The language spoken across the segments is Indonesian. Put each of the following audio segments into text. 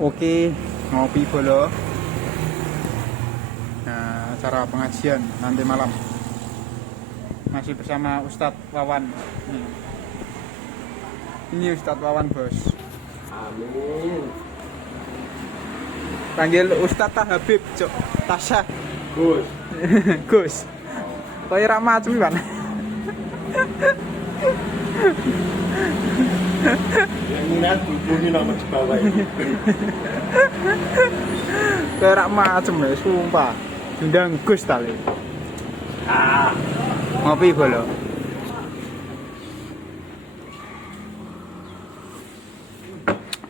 Oke, ngopi bolo. Nah, acara pengajian nanti malam. Masih bersama Ustadz Wawan. Ini Ustadz Wawan, Bos. Amin. Panggil Ustadz Tah Habib, Cok. Tasya. Gus. Gus. Kaya ra macem kan. Yang minat hubungi nomor di bawah ini. Kaya ra macem ya, sumpah. Undang Gus tali. Ngopi bolo.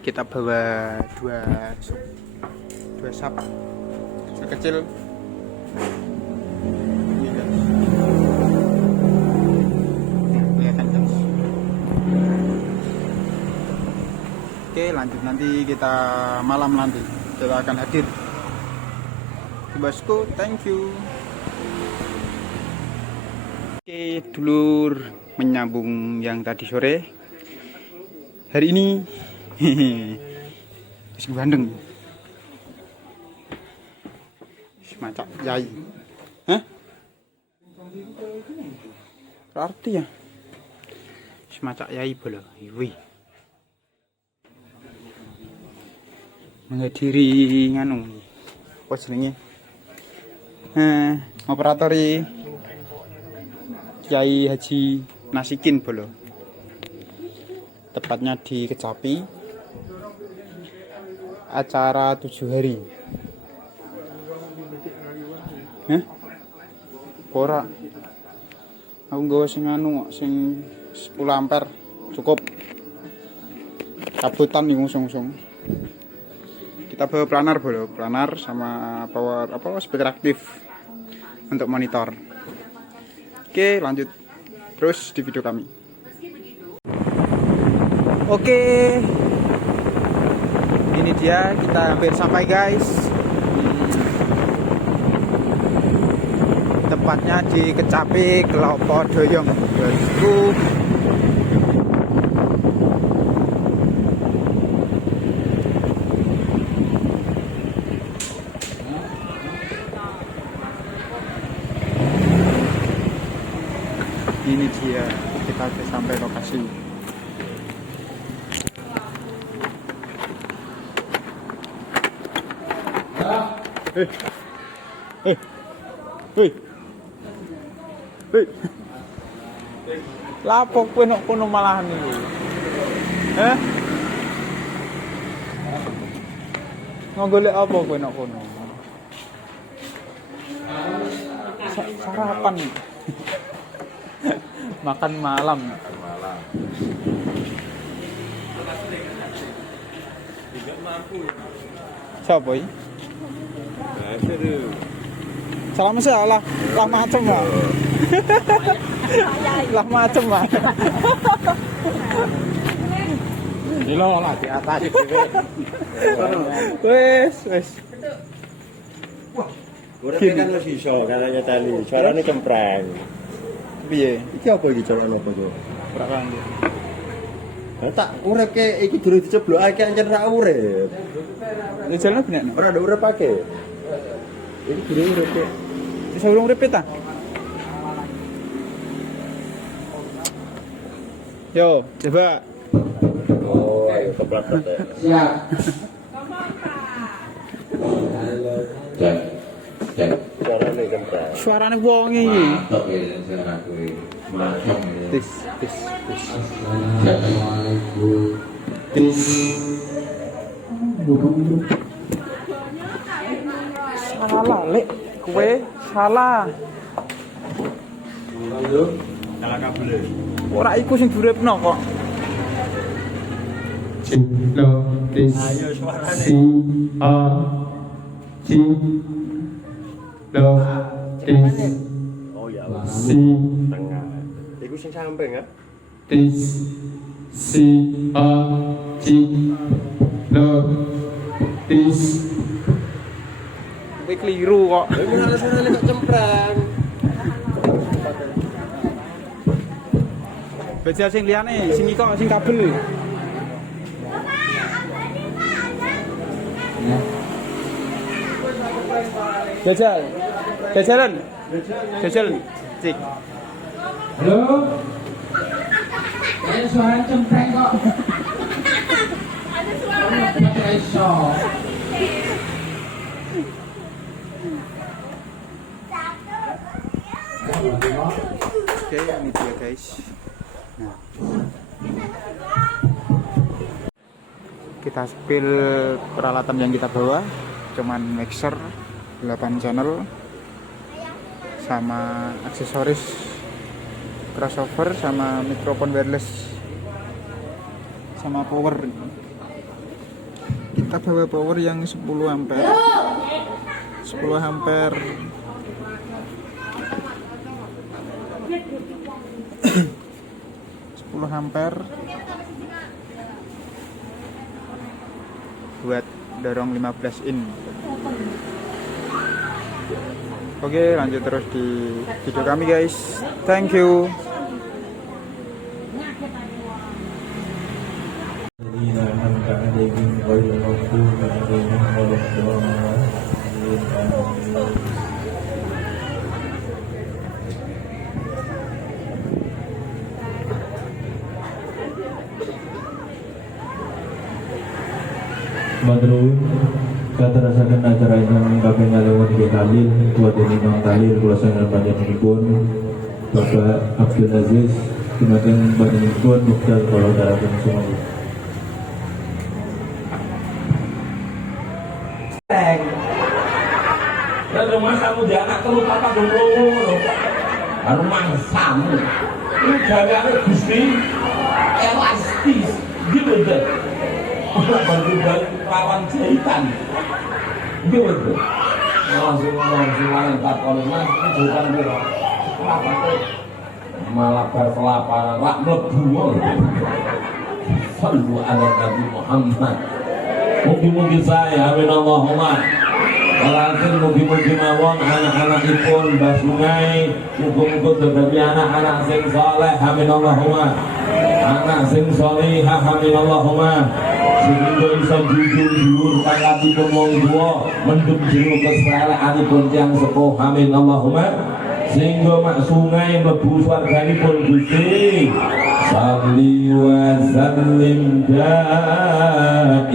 Kita bawa dua sap kecil. Ini guys. Kelihatan guys. Oke, lanjut nanti kita malam nanti kita akan hadir. Bosku, thank you. Oke, dulur, menyambung yang tadi sore. Hari ini wis Bandeng. Macak yai. Hah? Arti ya? Semacak yai bolo. Wih. Menghadiri nganu. Apa jenenge? Operatori Kiai Haji Nasikin bolo. Tepatnya di Kecapi. Acara 7 hari. Hah? Ora. Aku nggawa sing anu sing 10 ampere cukup. Kabutan ning usung-usung. Kita bawa planar bolo, planar sama power speaker aktif untuk monitor. Oke, lanjut terus di video kami. Oke, ini dia, kita hampir sampai guys. Tepatnya di Kecapi Kelopo Doyong. Bosku. Ini dia, kita sudah sampai lokasi. Hei. Lapo kowe nok kono malahan iki? Heh? Ngogolek apa kowe nok kono? Sarapan. Makan malam. Siapa ini? Salam salah, lah macem lah. Lah macem lah. Ini lo lah di atas itu. Wes. Ora kan wis iso karena tali. Suarane cempreng. Piye? Iki apa iki carane apa kok? Ora kanthi. Tak urip ke iki durung diceblokake ancen ra urip. Ya jalan bener. Ora ada urip pake. Iki durung urip ke. Bisa urung urip ta? Yo, coba. Oh, ayo keplat ya. Siap. Cek. Suarane cempreng. Suarane wong iki. Mantap ya cara kowe. Mantap ya. Tis. Assalamualaikum. Salah lek, kowe salah. Ayo. Salah kabel. Ora iku sing durepno kok. Ayo suarane. Oh ya lah. Tengah. Iku sing samping ya. Kowe keliru kok. Iku suarane kok cempreng. Bajal sing liyane, sing iki kok sing kabel. Jajal. Jajalan. Jajalan. Cik. Halo? Suara cempreng kok. Ada suara. Iso. Oke, ini dia guys. Nah. Kita spill peralatan yang kita bawa, cuman mixer 8 channel sama aksesoris crossover sama mikrofon wireless sama power. Kita bawa power yang 10 ampere 10 ampere 10 ampere buat dorong 15 in. Oke, lanjut terus di video kami guys. Thank you. Madrun kata rasakan acara yang kabeh ngalewon iki kalih buat ini Mang Talil kula sangat panjenenganipun Bapak Abdul Aziz dumateng panjenenganipun Mukhtar kula daraken semoga. Dan rumah kamu di anak telur apa dulu baru mangsamu ini gawe Gusti elastis gitu deh baru lawan jahitan gitu langsung lempar kalau mas jahitan gitu malah berkelaparan rak mlebu sallu ala Nabi Muhammad. Mungkin saya amin Allahumma. Walakin mugi-mugi mawon anak-anakipun Mbah Sungai muga-muga dadi anak-anak sing saleh amin Allahumma. Anak sing salihah amin Allahumma. Sehingga iso jujur dhuwur pangkatipun wong tuwa mendem jero keselelekanipun tiyang sepuh amin Allahumma. Sehingga Mak Sungai mlebu swarganipun Gusti. Salli wa sallim daiman